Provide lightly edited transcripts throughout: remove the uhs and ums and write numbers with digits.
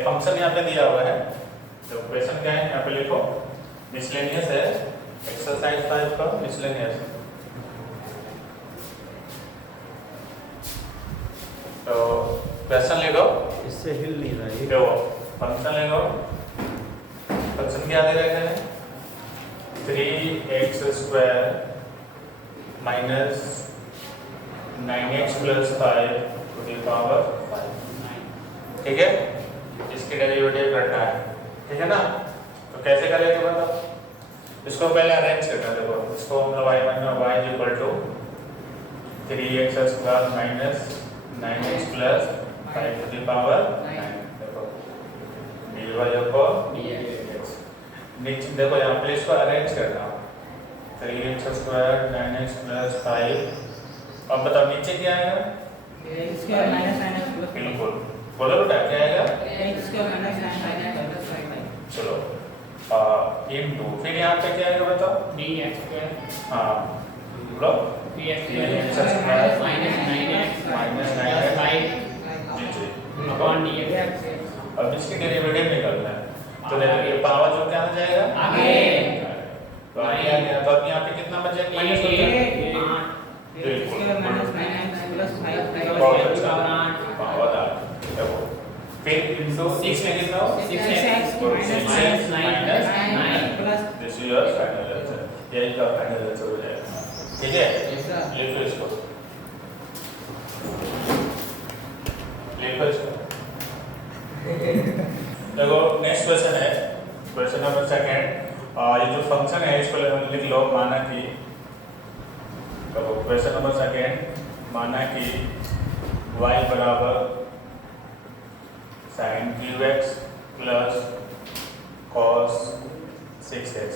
एक फंक्शन यहाँ पे दिया हुआ है, तो क्वेश्चन क्या है यहाँ पे लिखो, मिसलेनियस है, एक्सरसाइज 5 का मिसलेनियस। तो क्वेश्चन लिखो, इससे हिल नहीं रहा है। देखो फंक्शन लिखो, फंक्शन क्या दे रखे हैं 3x² minus 9x + 5 to the power 5। ठीक है, इसके डेरिवेटिव करना है, ठीक है ना। तो कैसे करेंगे बताओ, इसको पहले अरेंज करना। देखो इसको हम y1 में y = 3x² minus 9x + 5 to the power 9। देखो dx नीचे देखो यहाँ पे इसको अरेंज करना, 3x² 9x + 5। अब बताओ नीचे क्या आएगा, x² - 9x + 5। बिल्कुल बोलो बेटा क्या आएगा, x² - 9x + 5। चलो इनटू फिर यहाँ पे क्या आएगा बताओ, dx²। हाँ बोलो dx² - 9x माइनस 9x + 5 नीचे अपॉन dx। अब इसकी डेरिवेटिव निकालना है, तो देखो ये पावर जो क्या हो जाएगा आगे तो आगे आ गया, तो अब यहाँ पे कितना बचा माइनस हो जाएगा, x² - 9x + 5 बहुत अच्छा पावर आ देखो फिर इनटू 6 में कितना हो 6x - 9 plus this is your final answer, यही का फाइनल आंसर हो जाएगा। ठीक है, लिखो इसको, लिखो इसको। देखो नेक्स्ट क्वेश्चन है, क्वेश्चन नंबर 2। ये जो फंक्शन है इसको लिख लो, माना कि देखो क्वेश्चन नंबर 2 माना कि y = sin cubx + cos 6x।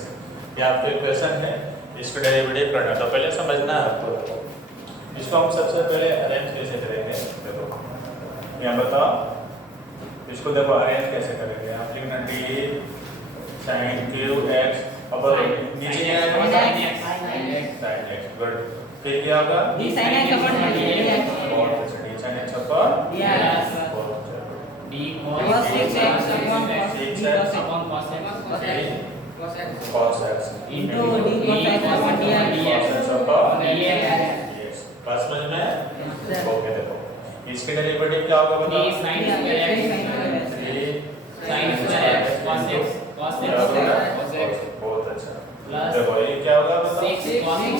ये आपके क्वेश्चन है, इसको डेरिवेटिव करना, तो पहले समझना है आपको। इसको हम सबसे पहले अरेंज कैसे करेंगे, देखो यहाँ बताओ, इसको देखो अरेंज कैसे करेंगे। आप लिखना d sin cubx, अब नीचे क्या आएगा sin x, गुड। फिर क्या होगा d sin x / dx। बहुत अच्छा, d sin x / dx बहुत अच्छा, d cos 6x upon cos 6x upon cos x cos x into d cos x upon dx। cos x / dx। dx। बस समझ में ओके। देखो इसके डेरिवेटिव क्या होगा d बताओ, sin square x sin square x cos x बहुत अच्छा। Plus देखो ये क्या होगा बताओ, 6 cos x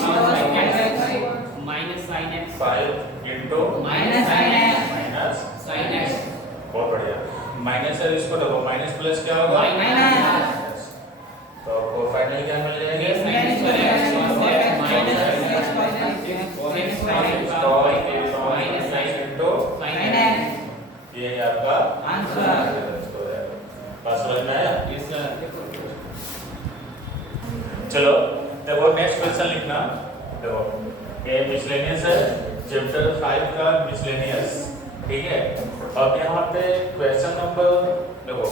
minus sin x 5 into minus sin x minus sin x बहुत बढ़िया। माइनस है, इसको देखो माइनस प्लस क्या होगा माइनस। तो आपको फाइनल क्या मिल d जाएगा, sin square x cos x minus sin x cos x minus sin into sin x। ये आपका आंसर। बात समझ में आया। Yes sir। चलो देखो नेक्स्ट क्वेश्चन लिखना। देखो ये मिसलेनियस है, चैप्टर 5 का मिसलेनियस, ठीक है। अब यहाँ पे क्वेश्चन नंबर देखो,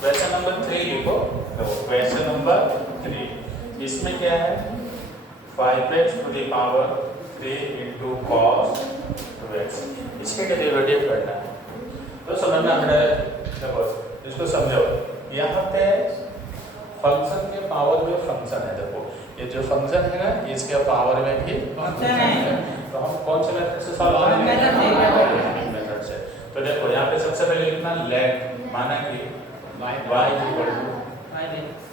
क्वेश्चन नंबर 3 लिखो। देखो क्वेश्चन नंबर 3, इसमें क्या है 5x to the power 3 into cos 2x, इसके डेरिवेटिव करना है। तो समझना है, देखो इसको समझो। यहाँ पे फंक्शन के पावर में फंक्शन है, देखो ये जो फंक्शन है ना इसके पावर में भी फंक्शन है। तो हम कौन से मेथड से सॉल्व करेंगे, मेथड से। तो देखो यहाँ पे सबसे पहले लिखना लेट, माना कि y =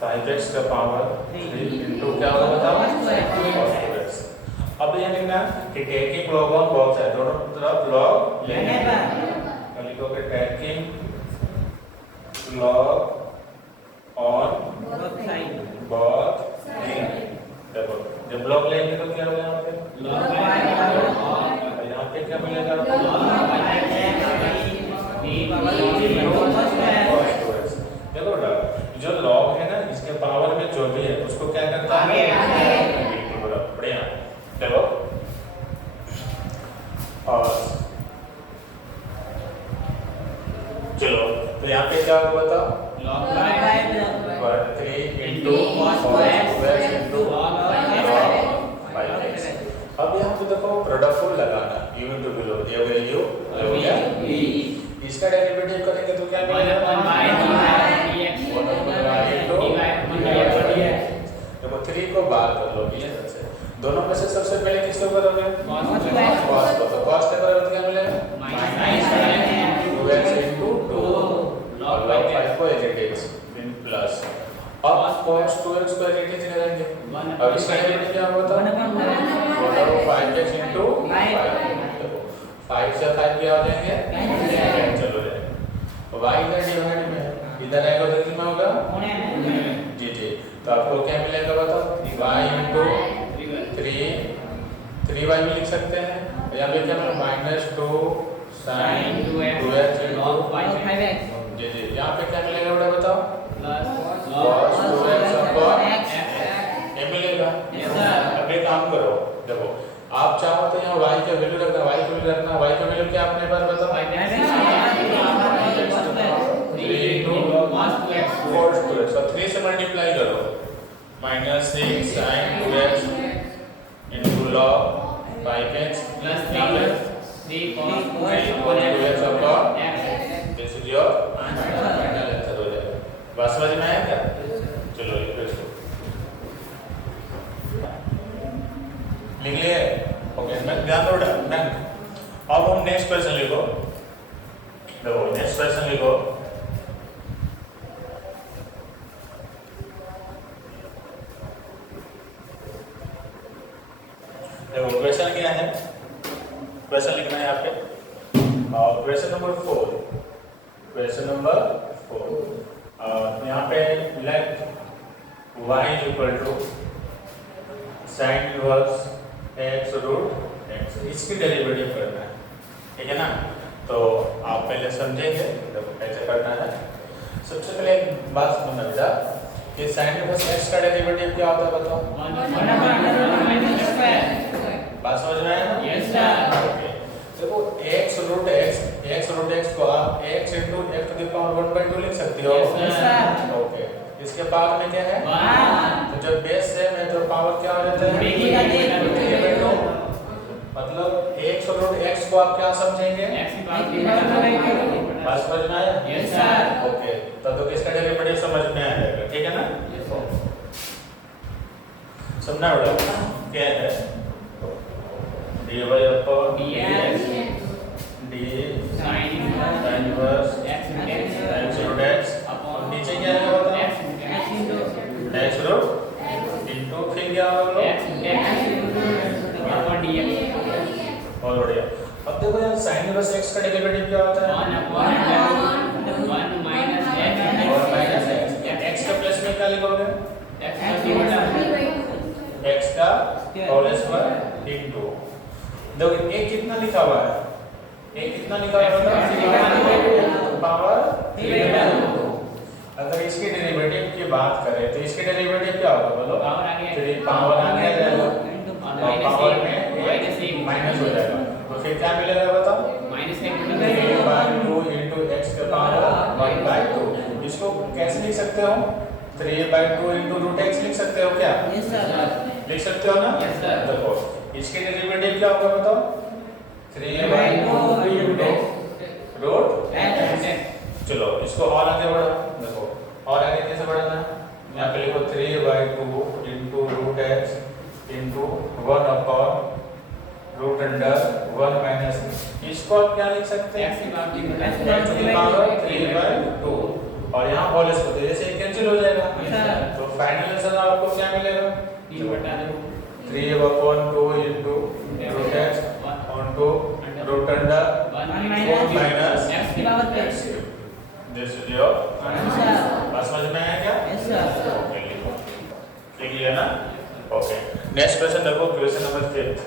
5x का पावर 3 into क्या होगा बताओ cos 2x। अब ये लिखना कि taking log on both side, दोनों तरफ log लेने पर लिखो कि taking log on both side both side. देखो जब log लेंगे तो क्या होगा यहाँ पे log और यहाँ पे क्या मिलेगा देखो बेटा जो log है ना इसके पावर में जो भी है उसको क्या करता है बिल्कुल बढ़िया। देखो और चलो तो यहाँ पे क्या होगा बताओ log 3 into cos 2x into log 5x। अब यहाँ पे देखो प्रोडक्ट रूल लगाना, u into below ये वैल्यू हो गया, इसका डेरिवेटिव करेंगे तो क्या मिलेगा 3 को बाहर कर लो ये सबसे दोनों में से सबसे पहले किसको करोगे cos को तो cos के बराबर क्या मिलेगा -2x into 2 और log 5 को as it is फिर प्लस अब cos 2x को as it is ले लेंगे अब इसका डेरिवेटिव क्या होगा 5x into 5 से 5 क्या हो जाएंगे चलो रे y इधर डिवाइड में इधर आएगा तो कितना होगा जी जी तो आपको क्या मिलेगा बताओ y into 3y भी लिख सकते हैं यहाँ पे क्या मिलेगा -2 sin 2x into जी जी यहाँ पे क्या मिलेगा बेटा बताओ cos 2x upon ये मिलेगा अब एक काम करो देखो आप चाहो तो यहाँ y का वैल्यू रखना y का वैल्यू रखना y का वैल्यू क्या अपने पास बताओ 3 into cos 2x और 3 से मल्टीप्लाई करो -6 sin 2x into log 5x plus यहाँ पे 3 cos 2x upon this is your final answer हो जाएगा बात समझ में आया क्या चलो लिखो इसको लिख लिए ओके मैं ध्यान दो बेटा अब हम नेक्स्ट क्वेश्चन लिखो देखो नेक्स्ट क्वेश्चन लिखो देखो क्वेश्चन क्या है क्वेश्चन लिखना है यहाँ पे और क्वेश्चन नंबर 4 यहाँ पे late y is equal to sin inverse x root x इसकी डेरिवेटिव करना है ठीक है ना तो आप पहले समझेंगे देखो कैसे करना है सबसे पहले एक बात समझना बेटा कि sin inverse x का डेरिवेटिव क्या होता है बताओ बात समझ में आया ना यस सर ओके देखो x root x को आप x into x to the power 1/2 लिख सकते हो Yes, sir. ओके इसके पावर में क्या है 1 तो जब बेस सेम है तो पावर क्या हो जाता है Big जाती है। 2 मतलब x root x को आप क्या समझेंगे x की पावर बात समझ में आया यस सर ओके तो इसका डेरिवेटिव समझ में आ जाएगा ठीक है ना समझना बेटा क्या है dy upon dx d sin inverse x x root x upon नीचे क्या है बताओ x root into फिर क्या होगा upon dx बहुत बढ़िया अब देखो यार sin inverse x का डेरिवेटिव क्या होता है 1 minus x और माइनस x का प्लस में क्या लिखोगे x का होल स्क्वायर इनटू देखो ये कितना लिखा हुआ है ये कितना लिखा हुआ है पावर 3/2 अगर इसके डेरिवेटिव की बात करें तो इसके डेरिवेटिव क्या होगा बोलो पावर आ गया 3 पावर आ गया रहेगा और पावर में minus एक माइनस हो जाएगा तो फिर क्या मिलेगा बताओ minus 3/2 into x के पावर 1/2 इसको कैसे लिख सकते हो 3/2 into root x लिख सकते हो क्या लिख सकते हो ना Yes, sir. देखो इसके डेरिवेटिव क्या होगा बताओ 3/2 into root चलो इसको और आगे बढ़ाओ देखो और आगे कैसे बढ़ाना है यहाँ पे लिखो 3/2 into root x into 1 upon root under 1 minus इसको आप क्या लिख सकते हैं x की पावर 3/2 और यहाँ होल स्क्वायर जैसे कैंसिल हो जाएगा तो फाइनल आंसर आपको क्या मिलेगा 3/2 into root x onto root under 1 minus x की power x this is your बात समझ में आया क्या ओके लिखो लिख लिया ना ओके नेक्स्ट क्वेश्चन देखो क्वेश्चन नंबर 5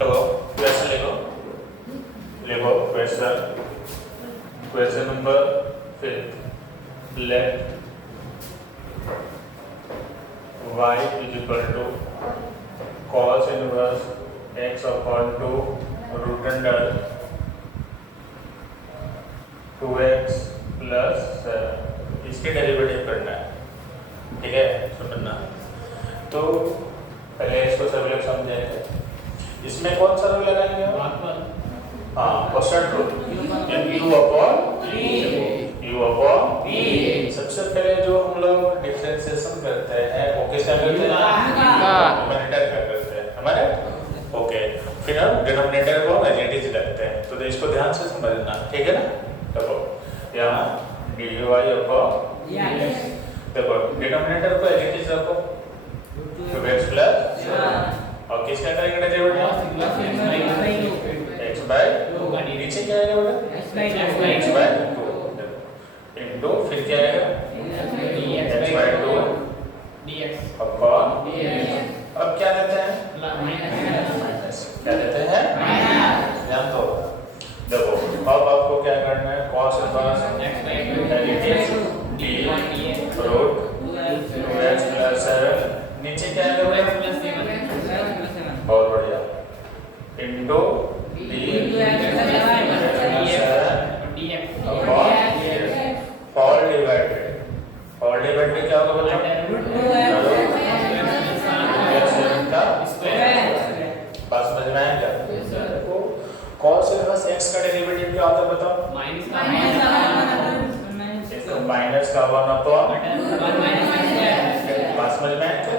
तो क्वेश्चन लिखो question number 5 let y is equal to cos inverse x upon 2 root under 2x plus 7 इसके डेरिवेटिव करना है ठीक है समझना तो पहले इसको सब लोग समझेंगे इसमें कौन सा रूल लगाएंगे हम? हाँ, first rule u upon v। सबसे पहले जो हम लोग डिफरेंशिएशन करते हैं वो किसका करते हैं? डिनोमिनेटर का करते हैं, हमारे ओके। फिर हम डिनोमिनेटर को एडिटिव लगते हैं, तो इसको ध्यान से समझना, ठीक है ना? देखो यहाँ dy अपॉन देखो डिनोमिनेटर को एडिटिव रखो 2x प्लस और किसका करेंगे डेरिवेटिव? x bye 2। नीचे क्या आएगा बेटा? x बाय 2 इनटू फिर क्या आएगा? x बाय 2 अपॉन अब क्या देते हैं? माइनस। क्या देते हैं? ध्यान दो। देखो अब आपको क्या करना है? cos inverse additive d root 2x plus 7 नीचे क्या आएगा बेटा? बहुत बढ़िया इनटू d ऑल डिवाइडेड क्या होगा बच्चों? बात समझ में आया क्या? cos इनवर्स x का डेरिवेटिव क्या होता है बताओ? माइनस का 1 अपॉन बात समझ में आया क्या?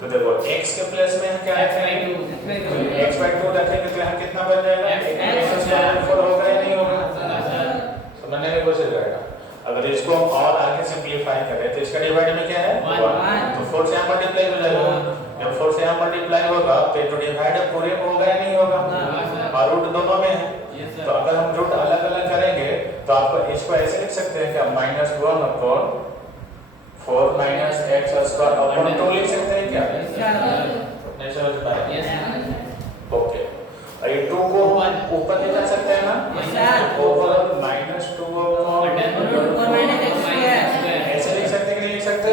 तो देखो x के प्लस में क्या है? x बाय 2 रखेंगे तो यहाँ कितना बन जाएगा? 4 होगा या नहीं होगा? समझने की कोशिश करेगा। अगर इसको हम और आगे सिंपलीफाई करें तो इसका डिवाइड में क्या है? 1। तो 4 से यहाँ मल्टीप्लाई हो जाएगा। जब 4 से यहाँ मल्टीप्लाई होगा तो ये डिवाइड पूरे में होगा या नहीं होगा? और रूट दोनों में है। तो अगर हम रूट अलग अलग करेंगे तो आपको इसको ऐसे लिख सकते हैं क्या? -1 upon 4 minus x square upon 2 लिख सकते हैं क्या? नहीं समझ पाए? ओके। और ये 2 को ऊपर ले जा सकते हैं ना? ओवर -2 अपॉन ऐसे लिख सकते हैं कि नहीं लिख सकते?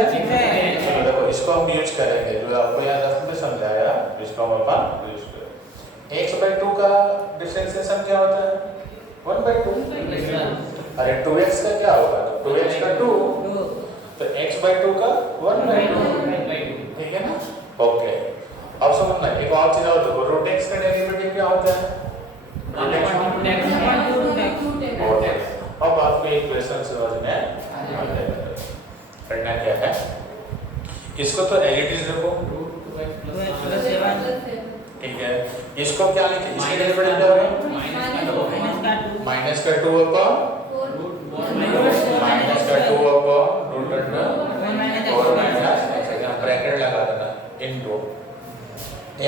चलो देखो इसको हम यूज करेंगे, जो आपको याद रखने समझाया इसको हम अपन यूज करेंगे। x बाय 2 का डिफरेंशिएशन क्या होता है? 1 बाय 2। अरे 2x का क्या होगा? 2x का 2 तो x बाय 2 का 1 बाय 2, ठीक है ना? ओके। अब समझना एक और चीज और देखो, रूट x का डेरिवेटिव क्या होता है? ओके। अब आपको इक्वेशन समझ में आ जाएगा। करना क्या है? इसको तो एडिटिव रखो, ठीक है। इसको क्या लिखें? इसका डेरिवेटिव क्या होगा? माइनस का 2 अपॉन माइनस का 2 upon root under 4 minus bracket लगा देना इनटू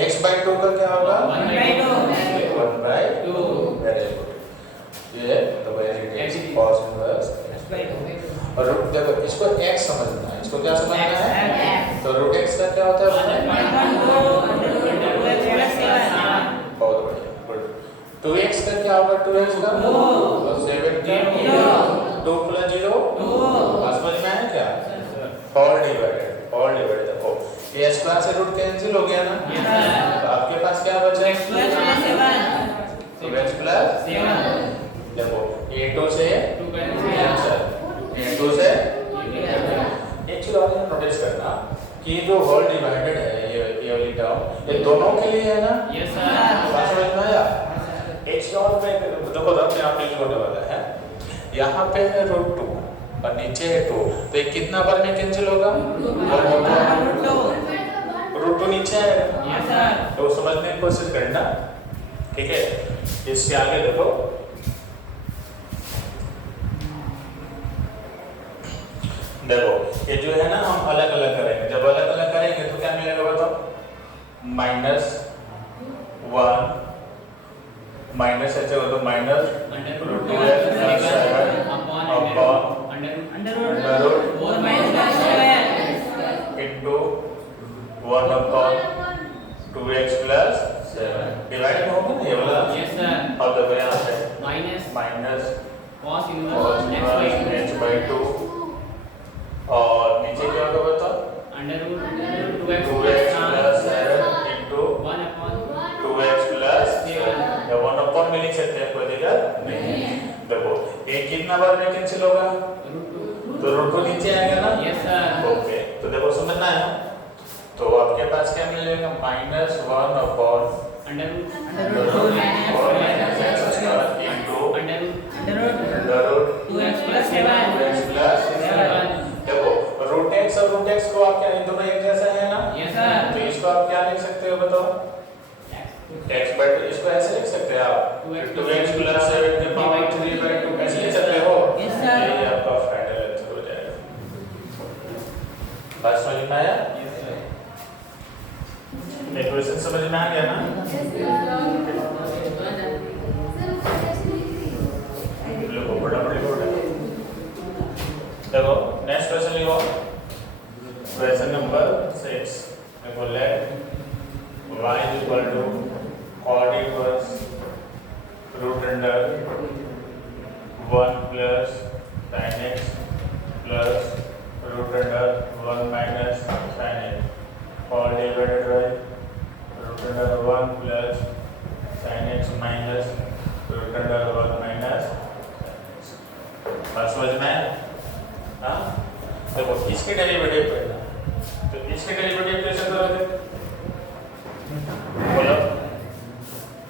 x बाय 2 का क्या होगा? 1 बाय 2। Very good. ये तो वेरी cos इनवर्स और रूट देखो इसको x समझना है, इसको क्या समझना है? तो रूट x का क्या होता है? बहुत बढ़िया, गुड। 2x का क्या होगा? 2x का 7 का 2 प्लस 0 समझ में आया क्या? ऑल डिवाइडेड देखो ये स्क्वायर से रूट कैंसिल हो गया ना? तो आपके पास क्या बचा? x प्लस 7 देखो ये 2 से 2 कैंसिल, ये 2 से एक चीज और नोटिस करना कि जो होल डिवाइडेड है ये वाली टर्म ये दोनों के लिए है ना? Yes sir. बात समझ में आया? x डॉट पे देखो रफ यहाँ पे होने वाला है, यहाँ पे है √2 और नीचे है 2, तो ये कितना बार में कैंसिल होगा? √2 नीचे आएगा। Yes sir. तो समझने की कोशिश करना, ठीक है? इसके आगे देखो ये जो है ना हम अलग अलग करेंगे, जब अलग अलग करेंगे तो क्या मिलेगा बताओ? -1 माइनस ऐसे हो तो minus √2x plus 7 upon into 1 upon 2x plus 7 divide होगा ना ये वाला? Yes sir. और देखो यहाँ पे minus cos inverse h by 2 और नीचे क्या होगा बताओ? √2x plus 7 into 1 upon 2x plus 7 या 1 अपॉन में लिख सकते हैं, कोई दिक्कत नहीं। देखो ये कितना बार में कैंसिल होगा? तो √2 नीचे आएगा ना? Yes sir. ओके, तो देखो समझना है, तो आपके पास क्या मिलेगा? -1 upon under root 2 minus 4 x square into under root 2x plus 7 देखो रूट एक्स और रूट एक्स को आप क्या इन दोनों एक जैसा है ना? yes sir तो इसको आप क्या लिख सकते हो बताओ? x बट इसको ऐसे लिख सकते हैं आप 2x plus 7 के पावर 3/2 ऐसे लिख सकते हो? yes sir ये आपका फाइनल आंसर हो जाएगा। बात समझ में आया? इक्वेशन समझ में आ गया ना? लोगों को फटाफट लिखो। देखो नेक्स्ट क्वेश्चन लिखो। क्वेश्चन नंबर 6 में बोल रहा है y equal to cot inverse root under 1 plus sin x plus root under 1 minus sin x और divided by root under 1 plus sin x minus root under 1 minus बात समझ में आया? हाँ देखो इसके डेरिवेटिव करना, तो इसके डेरिवेटिव कैसे करोगे बोलो?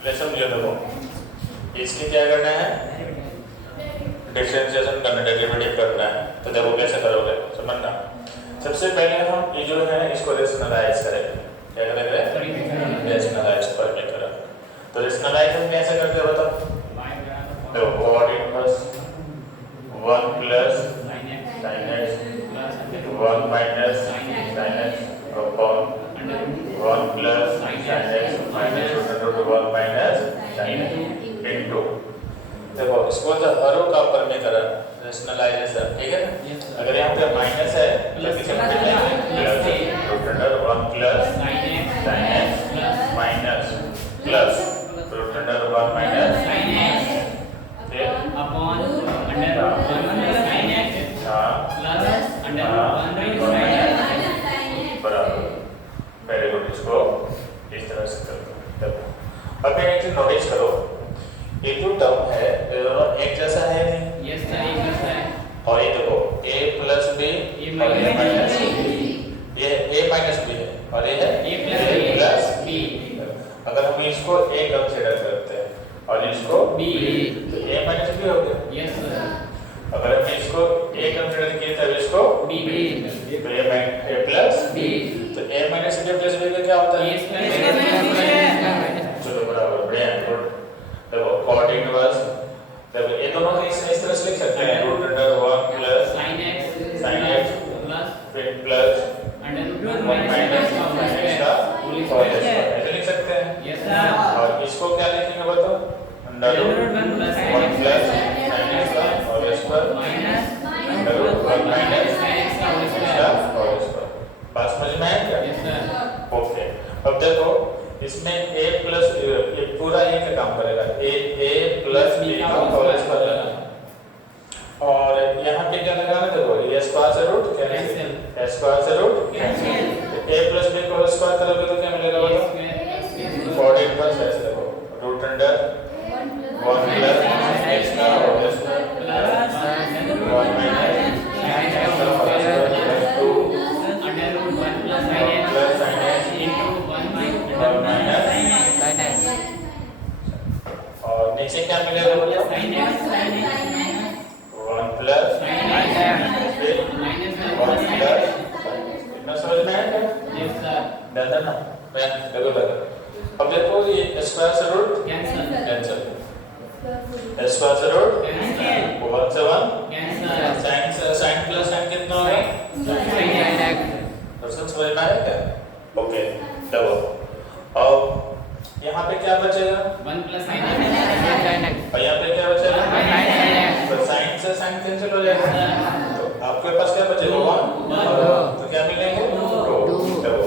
ले समझो। देखो इसके क्या करना है? डिफरेंशिएशन करना, डेरिवेटिव करना है। तो देखो कैसे करोगे समझना। सबसे पहले हम ये जो है इसको रेशनलाइज करेंगे। क्या करेंगे? रेशनलाइज करने करेंगे। तो रेशनलाइज हम कैसे करते हैं बताओ? देखो cot inverse 1 plus sin x 1 minus sin x upon 1 plus sin x minus root 1 minus sin x into देखो इसको जो हरों का परमीकरण रेशनलाइजेशन, ठीक है ना? अगर यहाँ पे माइनस है तो किसे multiply root under 1 plus sin x minus plus root under 1 minus sin x upon under 1 plus sin x plus under 1 minus बराबर। Very good. इसको इस तरह से करो। देखो अब एक चीज नोटिस करो, ये जो टर्म है ये दोनों एक जैसा है नहीं? yes sir एक जैसा है। और ये देखो a प्लस b और a माइनस b, ये a माइनस b है और ये है a प्लस b। अगर हम इसको a कंसीडर करते हैं और इसको b तो a माइनस b हो गया। yes sir अगर हम इसको a कंसीडर किए तब इसको b तो a प्लस b तो a minus b plus b का क्या होता है? a square चलो बराबर, बढ़िया गुड। देखो cot इनवर्स, देखो ये दोनों को इस तरह से लिख सकते हैं root under 1 plus sin x plus plus plus under root 1 minus minus sin x इसका whole होल square स्क्वायर ऐसे लिख सकते हैं। yes sir और इसको क्या लिखेंगे बताओ? Under root 1 plus 1 plus sin x का whole square minus under root 1 minus sin x का whole इसका square होल स्क्वायर। बात समझ में आया क्या? yes sir okay. अब देखो इसमें a प्लस ये पूरा ये का काम करेगा, a प्लस b का होल स्क्वायर लगाना और यहाँ पे क्या लगाना? देखो ये स्क्वायर से रूट कैंसिल, स्क्वायर से root cancel, a plus b का होल स्क्वायर करोगे तो क्या मिलेगा बताओ? cot इनवर्स ऐसे देखो रूट अंडर 1 प्लस x का whole square plus 1 minus sin x का whole square 2 under root 1 plus sin x plus sin x into 1 minus sin x और नीचे क्या मिलेगा बताओ? sin x 1 plus sin x minus 1 sin x इतना समझ में आया क्या? yes sir दादा ना मैं देखो अब देखो ये स्क्वायर से रूट cancel कैंसिल, स्क्वायर से रूट cancel बहुत से 1 cancel sin प्लस sin कितना होगा? sin x दर्शन समझ में आया क्या? ओके देखो अब यहाँ पे क्या बचेगा 1 plus sin x और यहाँ पे क्या बचेगा? sin x तो sin से sin कैंसिल हो जाएगा तो आपके पास क्या बचेगा? 1 तो क्या मिलेंगे? 2। देखो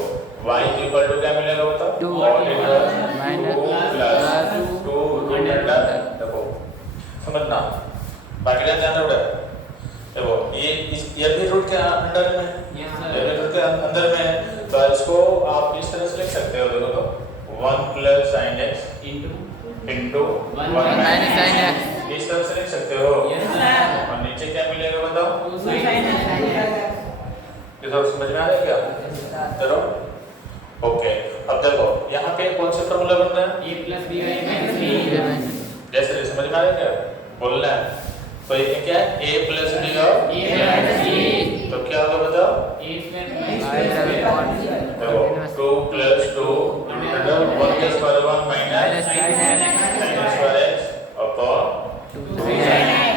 y इक्वल टू क्या मिलेगा बताओ? 2 cot inverse minus 2 plus 2 root under देखो समझना बाकी का ध्यान रखो। देखो ये भी रूट के अंडर में yes ये sir भी रूट के अंदर में है तो इसको आप इस तरह से लिख सकते हो। देखो तो 1 plus sin x into into 1 1 minus sin x इस तरह से लिख सकते हो। yes sir और नीचे क्या मिलेगा बताओ? 2 sin x ये सब समझ में आ रहा है क्या? चलो ओके, अब देखो यहाँ पे कौन से फॉर्मूला बन रहा है? A plus B by A minus B. जैसे समझ में आ रहा है क्या बोलना है? तो ये क्या है? A plus B और A minus B. तो क्या होगा बताओ? A square minus देखो 2 plus 2 under 1 plus square 1 minus sin square x upon 2 sin x.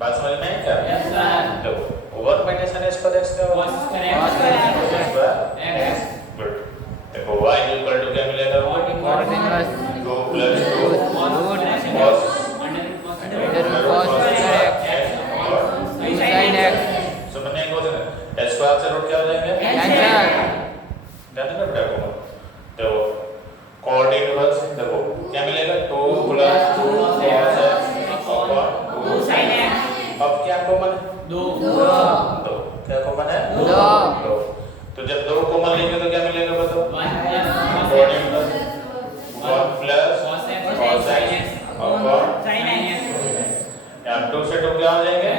बात समझ में आई क्या? Yes sir. देखो 1 minus sin square x क्या होगा? Cos square x. गुड। देखो y इक्वल टू क्या मिलेगा? 2 plus 2 cos समझने को है s स्क्वायर से रूट क्या हो जाएंगे? ध्यान रखना बेटा को। देखो cot इनवर्स देखो क्या मिलेगा? 2 plus 2 cos x upon 2 sin x। अब क्या कॉमन है? 2 क्या कॉमन है? 2। तो जब 2 कॉमन लेंगे तो क्या मिलेगा बताओ? 1 plus cos x upon sin x. यहाँ 2 से 2 क्या हो जाएंगे?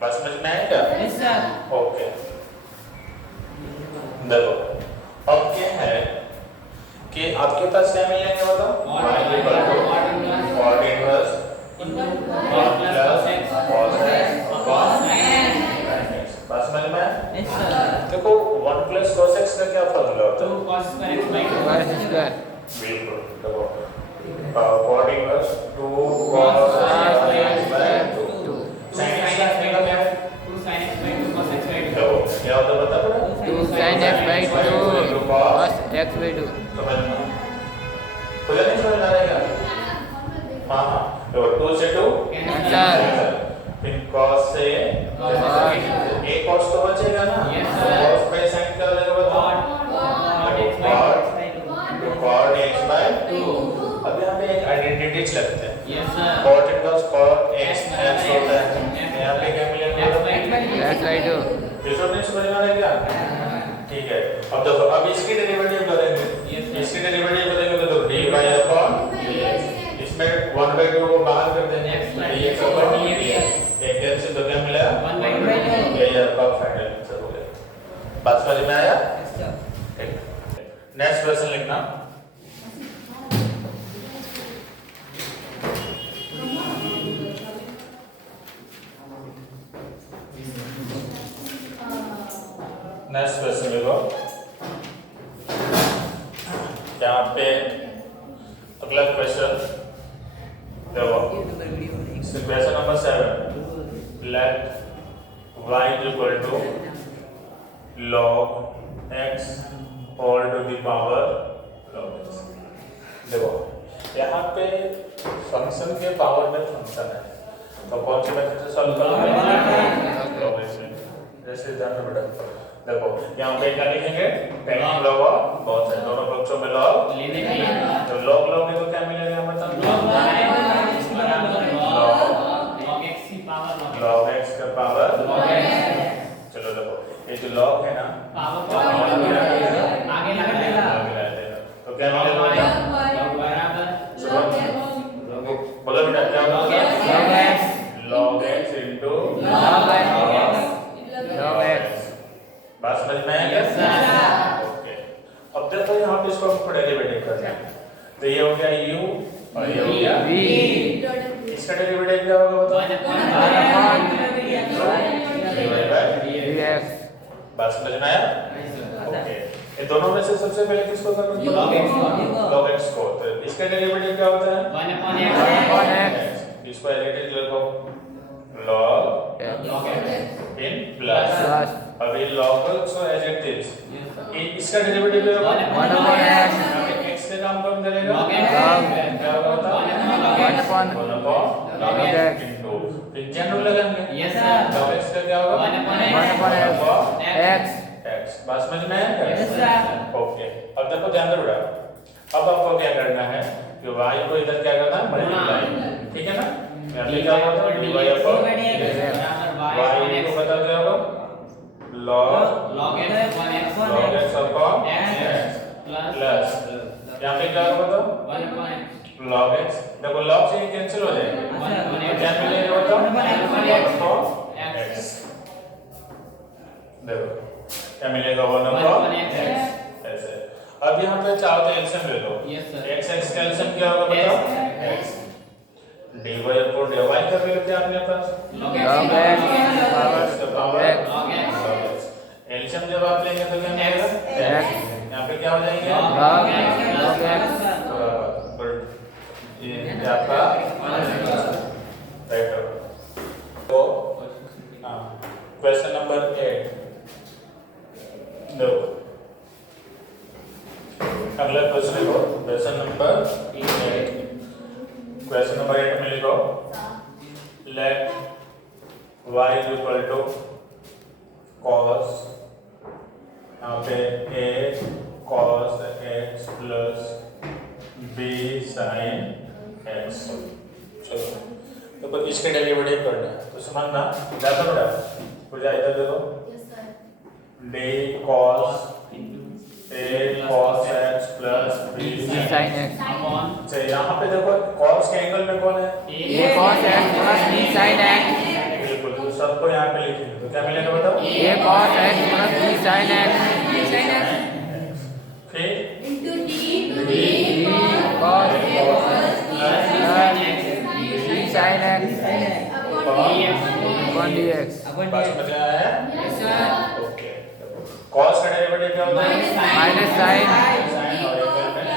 बस समझ में आएगा? Yes sir. ओके। देखो अब क्या है कि आपके पास क्या मिल जाएंगे बताओ? y equal to cot inverse 1 plus cos x upon sin x। बस समझ में आया? Yes sir. देखो 1 plus cos x का क्या फॉर्मूला होता है? 2 cos square x by 2. बिल्कुल। देखो cot inverse 2 cos x by 2 sin x का क्या है? 2 sin x by 2 cos x by 2. देखो क्या होता है बता बड़ा? समझ में खुला नहीं समझ आ रहेगा? हाँ हाँ देखो 2 से 2 फिर cos से एक cos तो बचेगा ना? Yes, तो sir. cos by sin क्या हो जाएगा बताओ? cot x by 2। अब यहाँ पे एक आइडेंटिटीज लगते हैं। Yes sir. cot inverse cot x होता है। यहाँ पे क्या मिलेगा? ये सब नहीं समझ में आ रहा है क्या? ठीक है। अब देखो अब इसकी डेरिवेटिव करेंगे। इसकी डेरिवेटिव करेंगे तो dy अपॉन इसमें 1/2 को बाहर कर देंगे। dx upon dx। एक से तो क्या मिला? 1/2। ये आपका फाइनल आंसर हो गया। बात समझ में आया? ठीक। नेक्स्ट क्वेश्चन लिखना। नेक्स्ट क्वेश्चन लिखो। यहाँ पे अगला क्वेश्चन देखो question number 7 let y equal to log x whole to the power log x। देखो यहाँ पे फंक्शन के पावर में फंक्शन है तो कौन सी मेथड से सॉल्व करोगे? log x में। जैसे ध्यान में बेटा देखो यहाँ पे क्या लिखेंगे? टेन लॉग बहुत सारे दोनों पक्षों में लॉग लेने के लिए तो लॉग में तो क्या मिलेगा बताओ? log x की पावर log x का पावर चलो देखो ये जो log है ना पावर को आगे लगा देगा तो क्या मिलेगा? log बराबर बोलो बेटा क्या होगा? log x into log x। बात समझ में आया? Yes, sir. ओके। अब देखो यहाँ पे इसको हम डेरिवेटिव करते हैं तो ये हो गया u और ये हो गया v। इसका डेरिवेटिव क्या होगा बताओ? बात समझ में आया? ओके। ये दोनों में से सबसे पहले किसको करना है? log x को। तो इसका डेरिवेटिव क्या होता है? 1/x। इसको एज लिखो log इन प्लस अब ये log को एज इट इज इसका डेरिवेटिव क्या होगा? 1/x। x से काम कौन करेगा? क्या होगा? 1/x इनटू फिर जनरल लगाएंगे। Yes, sir. log x का क्या होगा? 1/x। x। बात समझ में आया क्या? Yes, sir. ओके। अब देखो ध्यान दो बेटा अब आपको क्या करना है कि y को इधर क्या करना है? मल्टीप्लाई। ठीक है ना? यहाँ पे क्या होगा? dy अपॉन y को पता क्या होगा? log x upon x plus यहाँ पे क्या होगा? log x देखो log से कैंसिल हो जाएगा क्या मिलेगा बताओ? 1/x। देखो क्या मिलेगा? 1/x ऐसे। अब यहाँ पे चाहो तो एलसीएम ले लो। Yes, sir. x x का एलसीएम क्या होगा बताओ? x dy को dy कर लेते हैं अपने पास log log x power log x LCM जब आप लेंगे तो क्या मिलेगा? x यहाँ पे क्या हो जाएंगे? log x बराबर ये आपका राइट होगा। तो क्वेश्चन नंबर 8 देखो अगला क्वेश्चन लिखो। क्वेश्चन नंबर 8 में लिखो let y is equal to cos यहाँ पे a cos x plus b sin x। चलो तो इसके डेरिवेटिव करना है तो समझना ज्यादा बड़ा कुछ इधर देखो d cos a cos x plus b sin x upon अच्छा यहाँ पे देखो cos के एंगल में कौन है? a cos x plus b sin x बिल्कुल तो सबको यहाँ पे लिखेंगे तो क्या मिलेगा बताओ? a cos x plus b sin x फिर b cos b sin x upon dx बात समझ में आया? ओके cos का डेरिवेटिव क्या होता है? minus sin sin और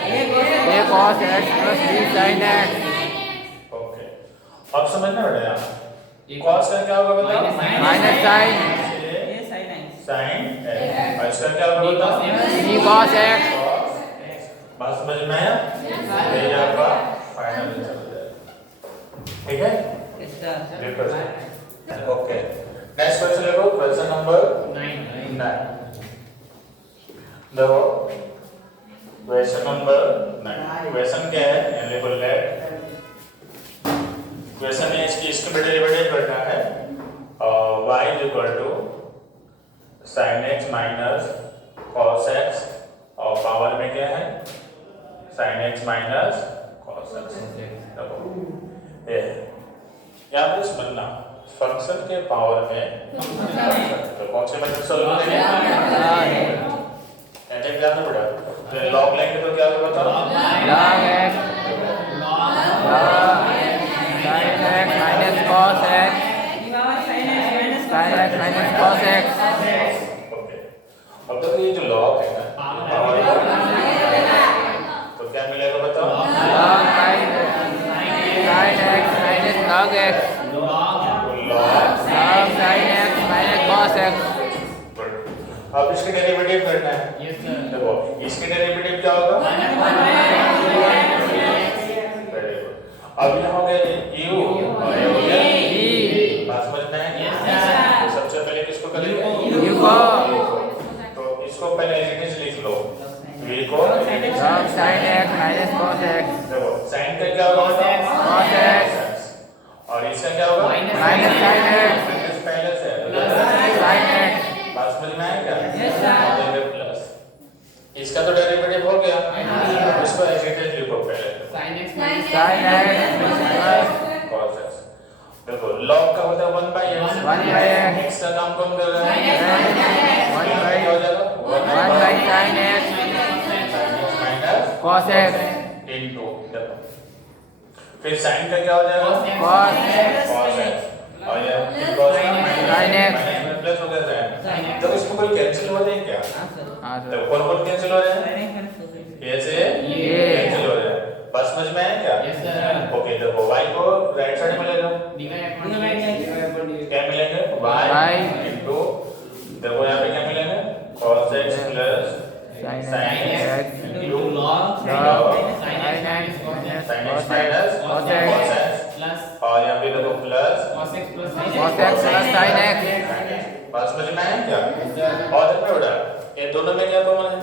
एंगल में a cos x plus b sin x okay अब समझना पड़ेगा cos का क्या होगा बताओ? minus sin ये sin x sin x और इसका क्या होगा बताओ? b cos x cos बात समझ में आया? ये आपका फाइनल आंसर हो जाएगा। ठीक है? yes sir बिल्कुल ओके नेक्स्ट क्वेश्चन देखो क्वेश्चन नंबर 9 देखो क्वेश्चन नंबर 9 क्वेश्चन क्या है यहाँ लिखो लेट क्वेश्चन है इसके डेरिवेटिव करना है y is equal to sin x minus cos x और पावर में क्या है sin x minus cos x देखो ये यहाँ पे समझना फंक्शन के पावर में तो कौन से मेथड सॉल्व करेंगे? ऐसे क्या ना पड़ा तो लॉग लेंगे तो क्या होगा बताओ? log x log sin x minus cos x sin x minus cos x okay अब तो ये जो लॉग है ना पावर तो क्या मिलेगा बताओ? log sin x minus log x log log sin x minus cos x अब इसके डेरिवेटिव करना है yes sir देखो इसके डेरिवेटिव क्या होगा? वेरी गुड अब ये हो गया u और ये हो गया b बात समझ में आया? Yes, sir. सबसे पहले किसको करेंगे? u को तो इसको पहले एज लिख लो v को log sin x minus cos x देखो sin का क्या होगा? cos x और इसका क्या होगा? minus sin x माइनस पहले से sin x बात समझ में आया क्या? Yes, sir. और ये प्लस इसका तो डेरिवेटिव हो गया इसको एज इट इज लिखो पहले sin x minus sin x plus cos x देखो log का होता है 1 by x 1 by x x का काम कौन कर रहा है? 1 क्या by हो जाएगा? 1 by sin x minus cos x into देखो फिर sin का क्या हो जाएगा? cos cos x और ये cos sin x प्लस हो गया sin तो इसको कोई कैंसिल हो रहे हैं क्या? हाँ सर हाँ सर देखो कौन-कौन कैंसिल हो रहे हैं? sin x minus cos x ये से ये कैंसिल हो रहे हैं बस समझ में आया क्या? yes sir ओके देखो y को राइट साइड में ले लो dy upon Divide dx क्या मिलेंगे? Y इनटू देखो यहाँ पे क्या मिलेंगे? cos x plus sin x into log log sin x minus cos x sin x minus cos cos x x plus और यहाँ पे देखो plus cos x plus sin cos x plus sin x बात समझ में आया क्या? और देखो बेटा ये दोनों में क्या कॉमन है?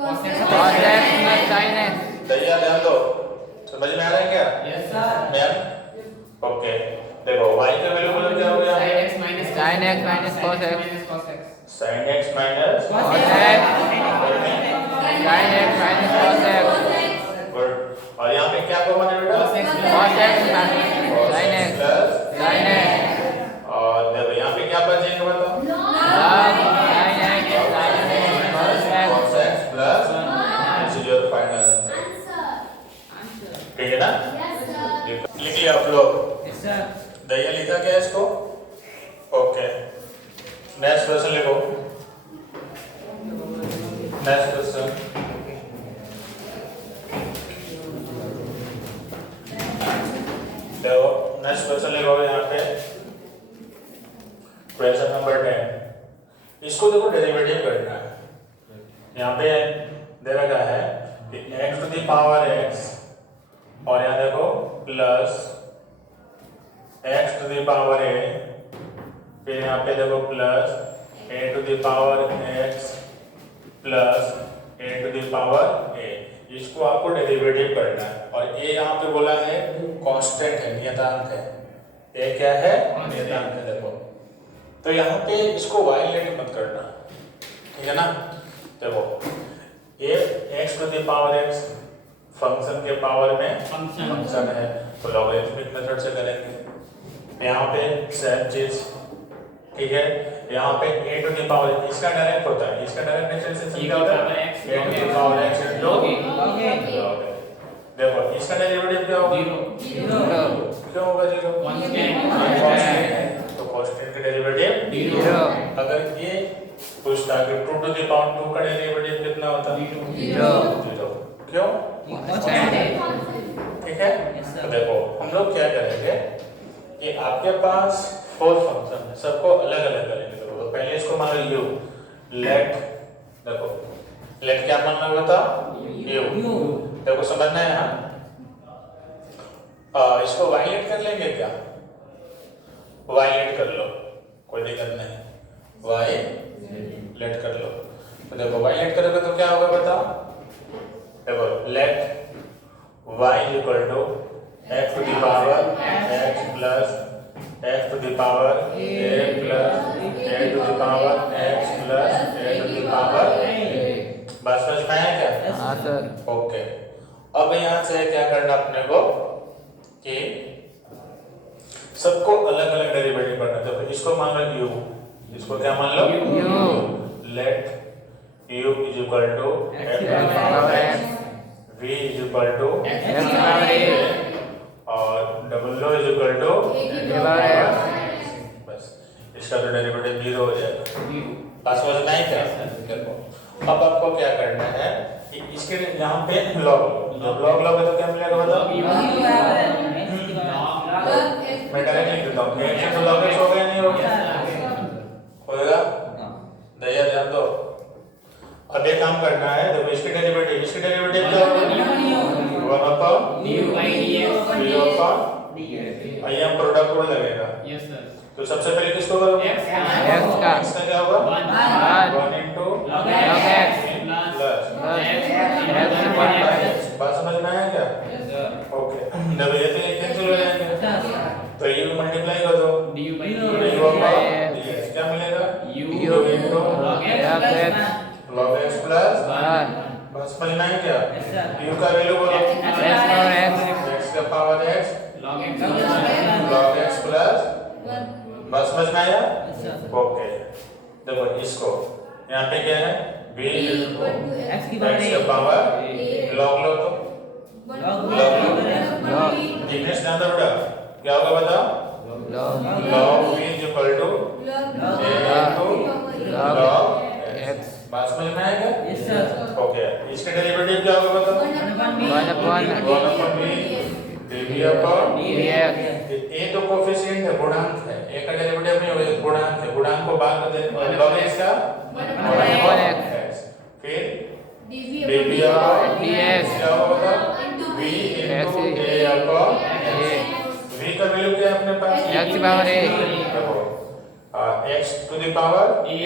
cos x cos x plus sin x दैया ध्यान दो समझ में आ रहा है क्या? yes sir मैम ओके देखो y का वैल्यू बोलो क्या हो गया? sin x minus sin x minus cos x minus cos x sin x minus cos x sin x minus cos x good और यहाँ पे क्या कॉमन है बेटा? cos x cos x sin x plus sin x और देखो यहाँ पे क्या बचेंगे बताओ? log sin x sin x cos x cos x plus next question लिखो। नेक्स्ट क्वेश्चन देखो, नेक्स्ट क्वेश्चन लिखो यहाँ पे क्वेश्चन नंबर 10। इसको देखो डेरिवेटिव करना है। यहाँ पे दे रखा है कि x to the power x और यहाँ देखो plus x to the power a, फिर यहाँ पे देखो plus a to the power x plus a to the power a। इसको आपको डेरिवेटिव करना है और a यहाँ पे बोला है कांस्टेंट है, नियतांक है। a क्या है? नियतांक है। देखो तो यहाँ पे इसको वायलेट मत करना, ठीक है ना। देखो ये x to the power x function के पावर में फंक्शन है तो लॉगरिथमिक मेथड से करेंगे। यहाँ पे सेम चीज, ठीक है। यहाँ पे a टू द पावर इसका डायरेक्ट होता है, इसका डायरेक्ट डिफरेंशिएशन क्या होता है? a to the power x into log। देखो इसका डेरिवेटिव क्या होगा? 0। क्यों होगा 0? तो कांस्टेंट का डेरिवेटिव 0। अगर ये पूछता कि 2 टू द पावर 2 का डेरिवेटिव कितना होता है? 0। क्यों? ठीक है। तो देखो हम लोग क्या करेंगे कि आपके पास 4 फंक्शन है, सबको अलग अलग करेंगे। तो पहले इसको मान लो u, लेट, देखो लेट क्या मानना होगा था? u। देखो समझना है यहाँ, इसको वायलेट कर लेंगे क्या? वायलेट कर लो, कोई दिक्कत नहीं, वायलेट कर लो। तो देखो वायलेट करोगे तो क्या होगा बताओ? देखो let y equal to x to the power x plus x to the power a plus a to the power x plus a to the power a। बस समझ में आया क्या? हाँ सर। ओके, अब यहाँ से क्या करना अपने को कि सबको अलग अलग डेरिवेटिव करना है। तो इसको मान लो u, इसको क्या मान लो? u। Let u is equal to x to the power x, v is equal to x to the power a और डबल लो इज इक्वल टू बस इसका तो डेरिवेटिव 0 हो जाएगा। बात समझ में आई क्या? अब आपको क्या करना है कि इसके यहाँ पे लॉग, जब लॉग लोगे तो क्या मिलेगा बताओ? मैं डायरेक्ट लिख देता हूँ, x तो log x हो गया, नहीं हो गया? होएगा? दया ध्यान दो। अब ये काम करना है, देखो इसके डेरिवेटिव क्या होगा? 1 अपॉन ड्यू बाय dx, v अपॉन आइए हम प्रोडक्ट रूल लगेगा। Yes sir. तो सबसे पहले किसको करोगे? x का क्या होगा? 1 into log x plus x। बात समझ में आया क्या? ओके, देखो ये तो एक कैंसिल हो जाएंगे, तो ये मल्टीप्लाई कर दो, ड्यू बाय u अपॉन dx क्या मिलेगा? u into log x plus बस समझ में आया क्या? u का वैल्यू बोलो, x का power x log x plus बस समझ में आया? ओके, देखो इसको यहाँ पे क्या है? v x की x का पावर log लो, तो नेक्स्ट ध्यान दो बेटा, क्या होगा बताओ? log v is equal to a into log x। बात समझ में आएगा? Yes sir. ओके, इसके डेरिवेटिव क्या होगा बताओ? 1 upon 1 upon v dv upon dx। a तो कोएफिशिएंट है, गुणांक है, a का डेरिवेटिव नहीं होगा, गुणांक है, गुणांक को भाग कर दे log x का 1 अपॉन x, फिर dv अपॉन dx क्या होगा बताओ? v into a upon v का वैल्यू क्या है अपने पास? x की पावर a देखो x to the power a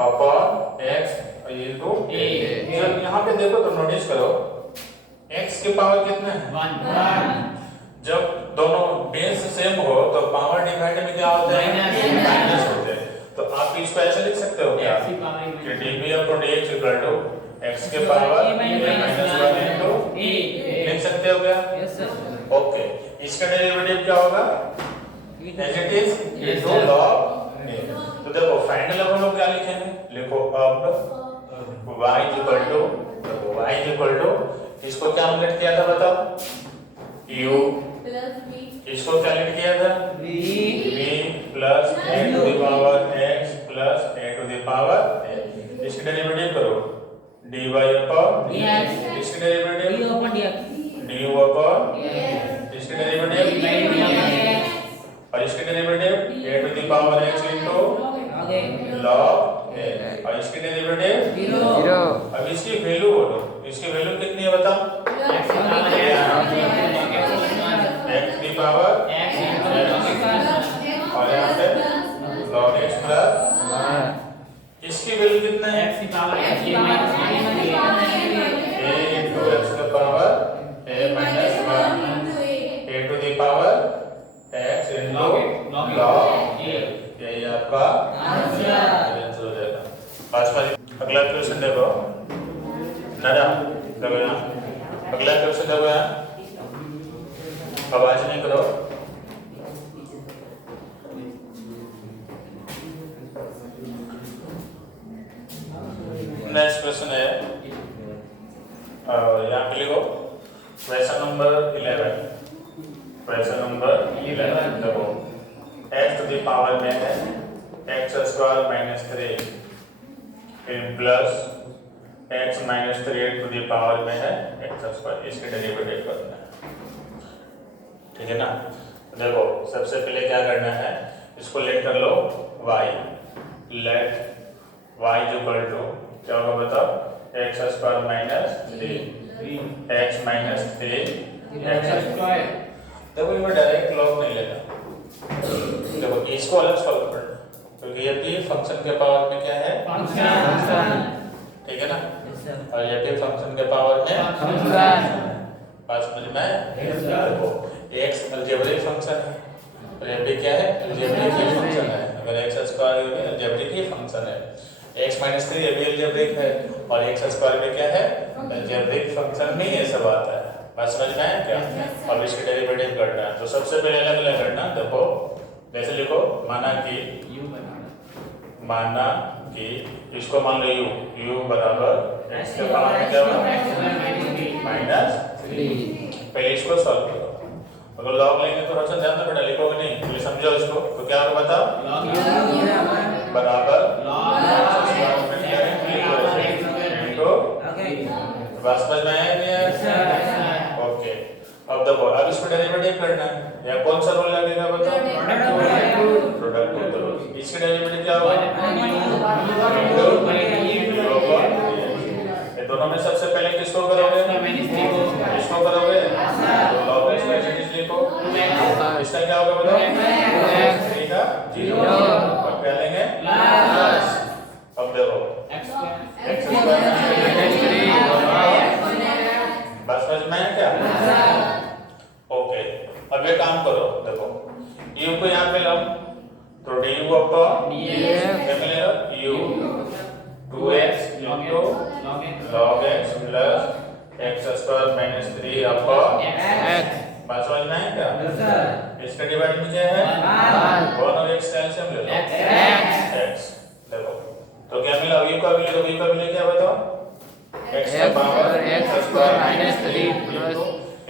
upon x into a। जब यहाँ पे देखो तो नोटिस करो x के पावर कितना है? जब दोनों बेस सेम हो तो पावर डिवाइड में क्या होता है? माइनस होते हैं। तो आप इसको ऐसे लिख सकते हो क्या कि dv upon dx equal to x के power a minus 1 into a लिख सकते हो क्या? Yes sir. ओके, इसका डेरिवेटिव क्या होगा? As it is into log a। तो देखो फाइनल अपन लोग क्या लिखेंगे? लिखो अब y इक्वल टू, देखो y इक्वल टू इसको क्या हमने किया था बताओ? u इसको क्या लिख किया था? v plus a to the power x plus A to the power A. इसकी डेरिवेटिव करो dy अपॉन dx, इसकी derivative d upon dx, du upon इसकी डेरिवेटिव और इसकी derivative A to the power x into आगे log a और इसकी derivative 0, अब इसकी वैल्यू बोलो, इसकी वैल्यू कितनी है बताओ? x x की पावर और यहाँ पे log x प्लस इसकी वैल्यू कितना है? x की पावर x की माइनस a into x का power a minus 1 a to the power x into log a। यही आपका आंसर हो जाएगा। अगला क्वेश्चन देखो दादा, देखो यहाँ अगला क्वेश्चन देखो यहाँ, आवाज नहीं करो। नेक्स्ट क्वेश्चन है यहाँ पे लिखो क्वेश्चन नंबर 11। क्वेश्चन नंबर 11 देखो x टू द पावर में है x स्क्वायर माइनस 3 फिर plus x minus 3 to the power में है x स्क्वायर, इसके डेरिवेटिव करना है, ठीक है ना। देखो सबसे पहले क्या करना है, इसको लेट कर लो y, let y equal to क्या होगा बताओ, x square minus 3 x minus 3 x square. देखो ये डायरेक्ट लॉग नहीं लेना, देखो इसको अलग सॉल्व करना क्योंकि ये भी फंक्शन के पावर में क्या है, फंक्शन, ठीक है ना। और ये भी फंक्शन के पावर में फंक्शन, बात समझ में आए? देखो x अलजेब्रिक फंक्शन है और ये भी क्या है, अलजेब्रिक ही फंक्शन है। अगर x स्क्वायर अलजेब्रिक ही फंक्शन है, x माइनस 3 ये भी अलजेब्रिक है और x स्क्वायर में क्या है, अलजेब्रिक फंक्शन में ये सब आता है। बात समझ में आया क्या? और इसके डेरिवेटिव करना है तो सबसे पहले अलग अलग करना। देखो जैसे लिखो माना कि इसको मान लो u बराबर x के पावर में क्या होगा माइनस 3। पहले इसको सॉल्व करो, अगर लॉग लेंगे तो थोड़ा सा ध्यान से बेटा लिखोगे नहीं, पहले समझो इसको। तो क्या होगा बताओ, बराबर बस समझ में आया नहीं? ओके अब देखो अब इसको डेरिवेटिव करना है, या कौन सा रूल लगेगा बताओ, प्रोडक्ट रूल। इसके डेरिवेटिव क्या होगा, ये दोनों में सबसे पहले किसको करोगे, इसको करोगे तो log x का चीज लिखो, इसका क्या होगा बताओ, x का 0 और क्या लेंगे प्लस। अब देखो x बस समझ में आया क्या? ओके अब ये काम करो, देखो u को यहाँ पे लो तो du अपॉन क्या मिलेगा, u 2x into log x plus x square minus 3 upon x। बात समझ में आया क्या? इसका डिवाइड में क्या है, 1 और x का एलसीएम ले लो x। देखो तो क्या मिला, u का वैल्यू, u का वैल्यू क्या बताओ, x का power x square minus 3 plus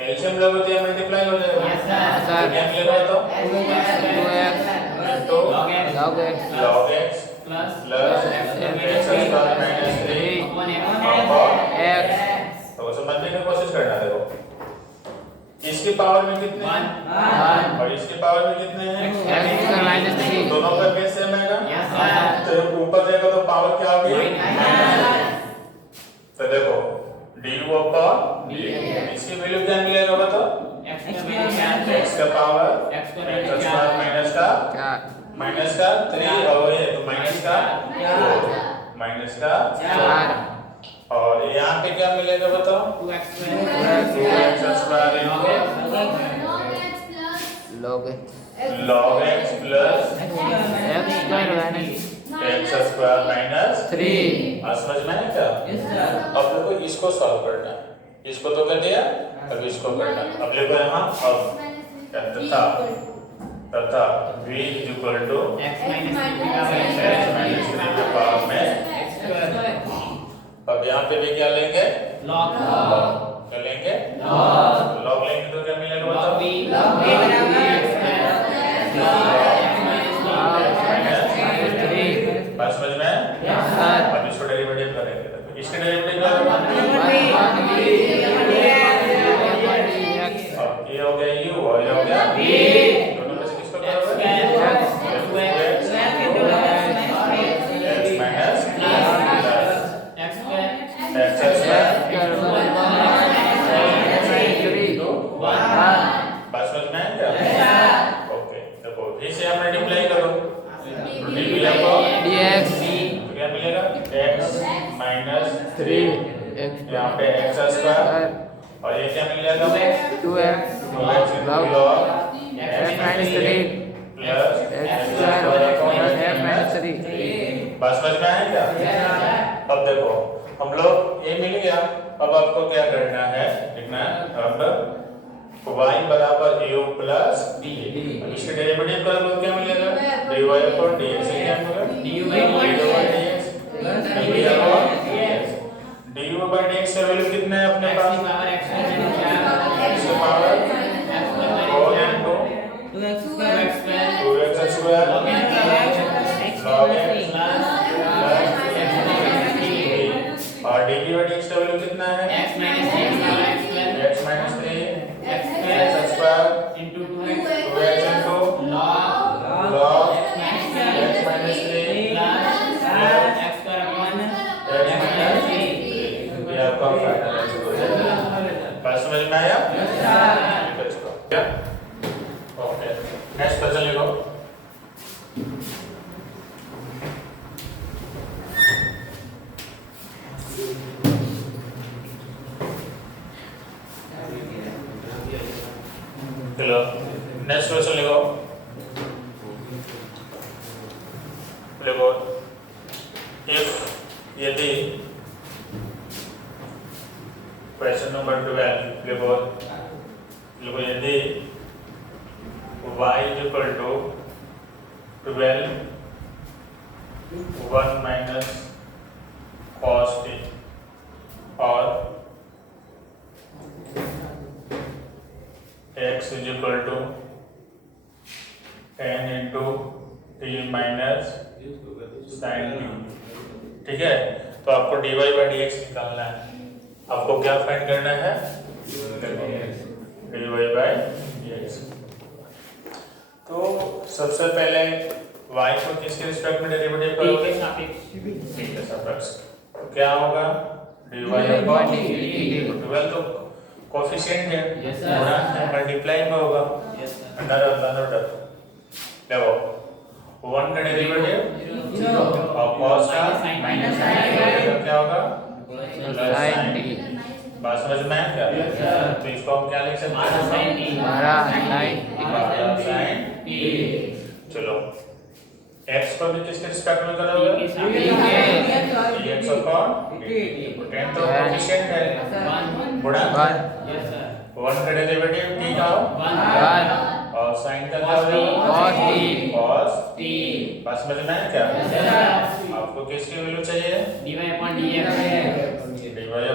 LCM लोगे तो ये मल्टीप्लाई हो जाएगा। तो क्या मिलेगा बताओ, 2x into log x plus x square minus 3 upon x। तो समझने की कोशिश करना। देखो इसकी पावर में कितने हैं और इसकी पावर में कितने हैं, x स्क्वायर माइनस 3, दोनों का बेस सेम है ना, तो ऊपर जाएगा तो पावर क्या होगी, तो देखो du अपॉन इसकी वैल्यू क्या मिलेगा बताओ, x का पावर x स्क्वायर माइनस का 3 और ये तो माइनस का 4 और यहाँ पे क्या मिलेगा बताओ, 2x square log x plus x square minus 3। समझ में आया क्या? अब देखो इसको सॉल्व करना है, इसको तो कर दिया, अब इसको करना है। अब देखो यहाँ अब तथा v equal to x minus 3 के पावर में। अब यहाँ पे भी क्या लेंगे, लॉग क्या लेंगे, लॉग लेंगे तो क्या मिलेगा बताओ, समझ में? Yes sir. अब इसको डेरिवेटिव करेंगे तो इसके डेरिवेटिव क्या होगा? अब ये हो गया u और ये हो गया v, दोनों में से किसको करोगे? x माइनस x स्क्वायर बात समझ में आया क्या? ओके देखो इसे हम मल्टीप्लाई करो डी को dx तो क्या मिलेगा? x माइनस 3 यहाँ पे x स्क्वायर और ये क्या मिल जाएगा? 2x 2x into log x minus 3 plus x square plus x minus 3 बात समझ में आया क्या? अब देखो हम लोग ये मिल गया, अब आपको क्या करना है? लिखना है अब y बराबर u प्लस d, इसके डेरिवेटिव का लोग क्या मिलेगा? dy upon dx क्या मिलेगा? du by dx du by dx का वैल्यू कितना है अपने पास? x की power 4 into 2x square log x और dy by dx का वैल्यू कितना है? x minus 3 x square into 2x into log x minus 3 plus x minus 3 ये आपका फाइनल आंसर हो जाएगा। बात समझ में आया? क्या? ओके नेक्स्ट क्वेश्चन लिखो। चलो नेक्स्ट क्वेश्चन लिखो। लिखो इफ यदि क्वेश्चन नंबर 12 लिखो यदि y is equal to 12 1 minus cos t और x is equal to 10 into t minus sin t, ठीक है? तो आपको dy by dx निकालना है। आपको क्या फाइंड करना है? dy by dx। तो सबसे पहले y को किसके रिस्पेक्ट में डेरिवेटिव करोगे? t के सापेक्ष। तो क्या होगा? dy upon dt। 12 तो कोफिशिएंट है, गुणा है, मल्टीप्लाई में होगा अंडर देखो 1 का डेरिवेटिव 0 और cos का माइनस sin क्या होगा? sin t। बात समझ में आया क्या? तो इसको हम क्या लिख सकते हैं? sin t। चलो x को भी किसके रिस्पेक्ट में करोगे? dx upon dt। 10 तो कोफिशिएंट है, गुणा 1 का डेरिवेटिव t का 1 और sin का क्या होगा? cos t। बात समझ में आया क्या? आपको किसकी वैल्यू चाहिए? dy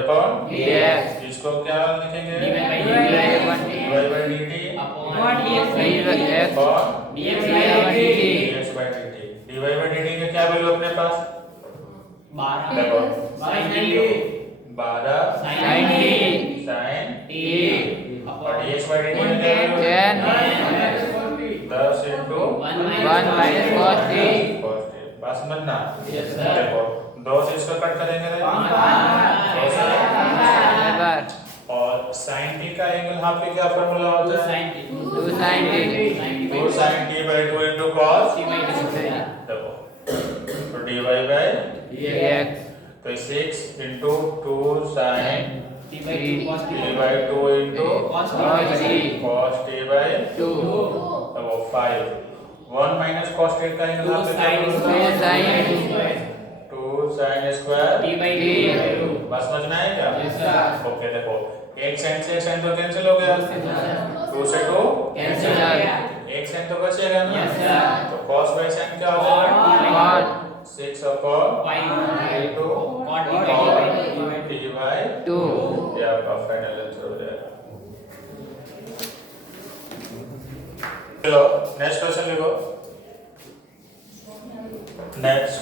upon dx। इसको क्या लिखेंगे? dy by dt upon dx by dt। dy by dt का क्या वैल्यू अपने पास? 12 देखो 12 sin t और dx by dt का क्या वैल्यू है? 10 into 1 minus cos t। बात समझना। देखो 2 से इसको कट करेंगे और sin t का एंगल यहाँ पे क्या फॉर्मूला होता है? 2 sin t 2 sin t by 2 into cos t by 2। देखो तो dy by dx तो 6 into 2 sin t by 2 into cos t by 2। देखो 5 1 minus cos t का एंगल यहाँ पे क्या होता है? 2 sin स्क्वायर t by 2। बस समझ में आया क्या? ओके देखो एक साइन से एक साइन तो कैंसिल हो गया, 2 से 2 कैंसिल, एक साइन तो बचेगा ना, तो cos बाय sin क्या हो जाएगा? 6 upon 5 into cot t by 2। ये आपका फाइनल आंसर हो जाएगा। चलो नेक्स्ट क्वेश्चन लिखो। नेक्स्ट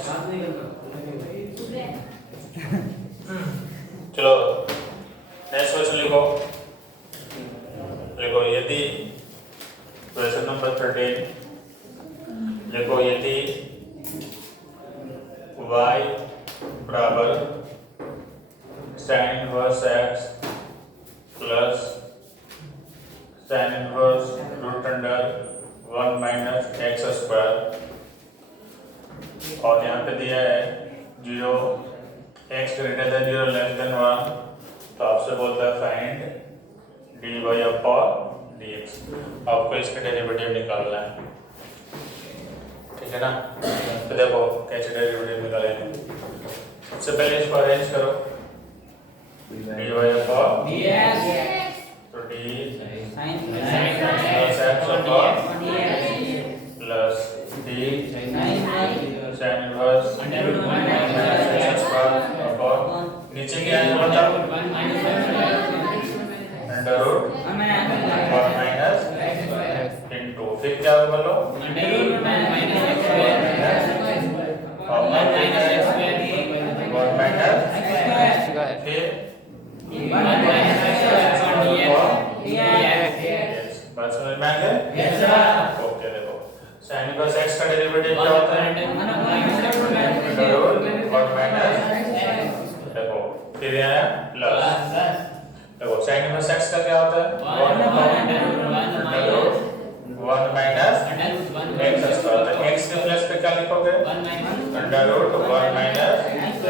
5 बराबर sine inverse x plus sine inverse root under 1 minus x square, और यहाँ पे दिया है 0 x greater than 0 less than 1, तो आपसे बोलता है फाइंड dy अपॉन dx। आपको इसका डेरिवेटिव निकालना है, ठीक है ना। तो देखो कैसे डेरिवेटिव निकालेंगे। सबसे पहले इसको अरेंज करो, dy अपॉन dx तो d sin plus x upon plus d sign inverse x upon नीचे क्या है बताओ, अंडर रूट 1 माइनस इनटू, फिर क्या बोलो और 1 माइनस फिर बात समझ में आ गई? ओके देखो साइन इनवर्स x का डेरिवेटिव क्या होता है, अंडर रूट 1 माइनस, देखो फिर यहाँ प्लस, देखो साइन इनवर्स x का क्या होता है 1 रूट 1 माइनस x स्क्वायर, तो x के प्लस पे क्या लिखोगे under root 1 minus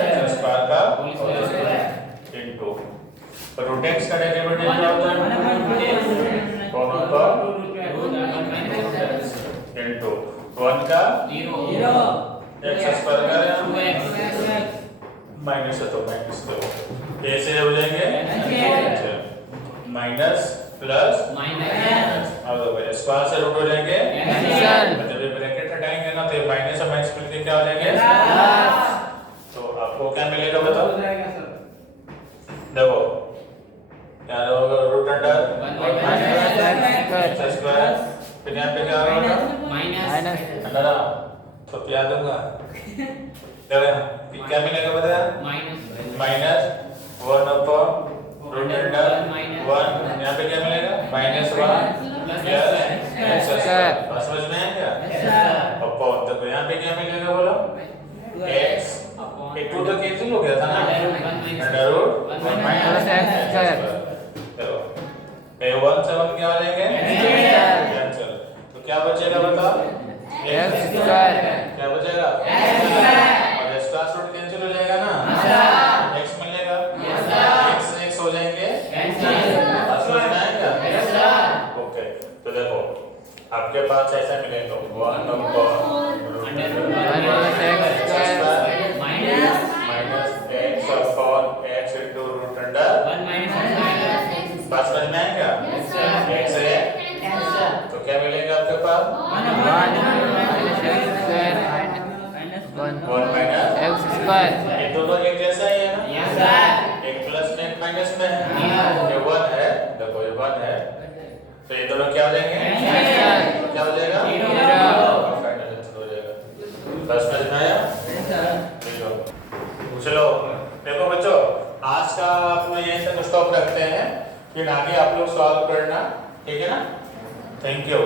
x square का इनटू, तो रूट x का डेरिवेटिव क्या होता है दोनों का इनटू 1 का 0 x स्क्वायर का माइनस है तो माइनस, तो ऐसे हो जाएंगे माइनस प्लस माइनस, और स्क्वायर से रूट हो जाएंगे मतलब ये ब्रैकेट हटाएंगे ना तो माइनस और माइनस मिलके क्या हो जाएंगे, तो आपको क्या मिलेगा बताओ, देखो क्या होगा रूट अंडर x स्क्वायर, फिर यहाँ पे क्या होगा माइनस अंडर, तो क्या दूंगा क्या मिलेगा बताया माइनस 1 अपॉन रूट अंडर 1, यहाँ पे क्या मिलेगा -1 प्लस x स्क्वायर, समझ में आया क्या अपॉन, तो यहाँ पे क्या मिलेगा बोलो x, एक 2 तो कैंसिल हो गया था ना, under root 1 minus x square, चलो ये 1 से 1 क्या हो जाएंगे कैंसिल, तो क्या बचेगा बताओ x स्क्वायर, क्या बचेगा और इसका रूट कैंसिल हो जाएगा ना, x मिलेगा x हो जाएंगे समझ में आएगा। ओके तो देखो आपके पास ऐसा मिलेगा 1 upon root x square minus x upon x into root under 1 minus, बात समझ में आएगा x है तो क्या मिलेगा आपके पास 1 माइनस x स्क्वायर, ये दोनों एक जैसा ही है ना, एक प्लस में एक माइनस में है, ये 1 है, देखो ये 1 है, तो ये दोनों क्या हो जाएंगे तो क्या हो जाएगा फाइनल आंसर हो जाएगा। बस समझ में आया? चलो देखो बच्चों आज का अपना यहीं तक स्टॉप रखते हैं, फिर आगे आप लोग सॉल्व करना, ठीक है ना। Thank you.